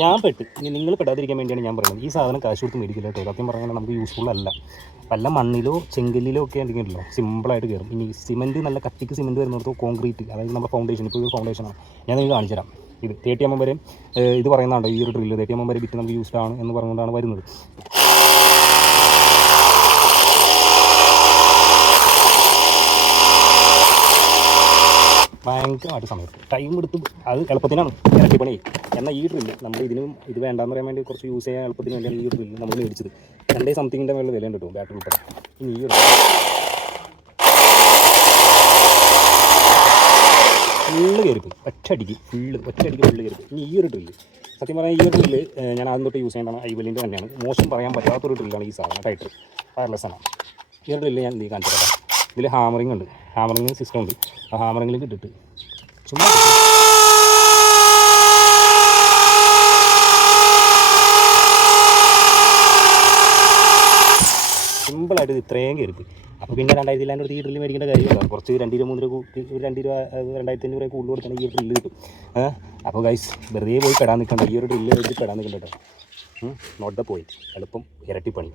ഞാൻ പെട്ട്. ഇനി നിങ്ങൾ പെടാതിരിക്കാൻ വേണ്ടിയാണ് ഞാൻ പറയുന്നത്. ഈ സാധനം കാശ് കൊടുത്ത് മേടിക്കില്ല കേട്ടോ. സത്യം പറഞ്ഞാൽ നമുക്ക് യൂസ്ഫുൾ അല്ല. വല്ല മണ്ണിലോ ചെങ്കല്ലിലോ ഒക്കെ ഉണ്ടെങ്കിലോ സിമ്പിളായിട്ട് കയറും. ഇനി സിമെൻറ്റ് നല്ല കട്ടിക്ക് സിമെൻറ്റ് വരുന്നിടത്തോ കോൺക്രീറ്റ്, അതായത് നമ്മുടെ ഫൗണ്ടേഷൻ, ഇപ്പോൾ ഒരു ഫൗണ്ടേഷനാണ് ഞാൻ നിങ്ങൾക്ക് കാണിച്ചു തരാം. ഇത് 30 mm വരെ ഇത് പറയുന്നതാണ്ടോ ഈ ഒരു ഡ്രില്ല് 30 mm വരെ വിറ്റ് നമുക്ക് യൂസ്ഡ് ആണ് എന്ന് പറഞ്ഞുകൊണ്ടാണ് വരുന്നത്. ഭയങ്കരമായിട്ട് സമയത്ത് ടൈം എടുത്ത് അത് എളുപ്പത്തിനാണ് ഇരട്ടി പണി. എന്നാൽ ഈ ഡ്രില്ല് നമ്മൾ ഇതിനും ഇത് വേണ്ടാന്ന് പറയാൻ വേണ്ടി കുറച്ച് യൂസ് ചെയ്യാൻ എളുപ്പത്തിന് വേണ്ടിയാണ് ഈ ഡ്രില്ല് നമ്മൾ മേടിച്ചത്. 2 സംതിങ്ങിൻ്റെ മേളിൽ വില ഉണ്ട് കേട്ടോ, ബാറ്ററി ഉൾപ്പെടെ. ഇനി ഈ ഒരു ഫുള്ള് കയറിപ്പോയി ഒറ്റയടിക്ക് ഫുള്ള് കയറിപ്പോയി. ഇനി ഈ ഒരു ഡ്രില്ല് സത്യം പറഞ്ഞാൽ ഈ ഒരു ഡ്രില്ല് ഞാൻ ആദ്യം തൊട്ട് യൂസ് ചെയ്യുന്നതാണ്. ഐവലിൻ്റെ തന്നെയാണ്. മോശം പറയാൻ പറ്റാത്തൊരു ഡ്രില്ലാണ് ഈ സാധനം. ടൈറ്റർ വയർലെസ് ആണ്. ഈ ഒരു ഡ്രില്ല് ഞാൻ ഇത് കാണിച്ചു തരാം. ഇതിൽ ഹാമറിങ് ഉണ്ട്, ഹാമറിങ് സിസ്റ്റം ഉണ്ട്. ആ ഹാമറിങ്ങിലേക്ക് ഇട്ടിട്ട് ചുമ്മാ സിമ്പിളായിട്ട് ഇത് ഇത്രയും കയറിപ്പോയി. അപ്പോൾ പിന്നെ 2000 അടുത്ത് ഈ ഡ്രില്ല് മേടിക്കേണ്ട കാര്യമില്ല. കുറച്ച് 2 രൂപ 3 രൂപ ഒരു 2 രൂപ 2500 രൂപ കൂടുതൽ കൊടുക്കണം ഈ ഡ്രില്ല് കിട്ടും. അപ്പോൾ ഗൈസ് വെറുതെ പോയി പെടാൻ നിൽക്കണ്ട. ഈ ഒരു ഡ്രില്ല് വെച്ച് പെടാൻ നിൽക്കണ്ട കേട്ടോ. Note the point. എളുപ്പം ഇരട്ടിപ്പണി.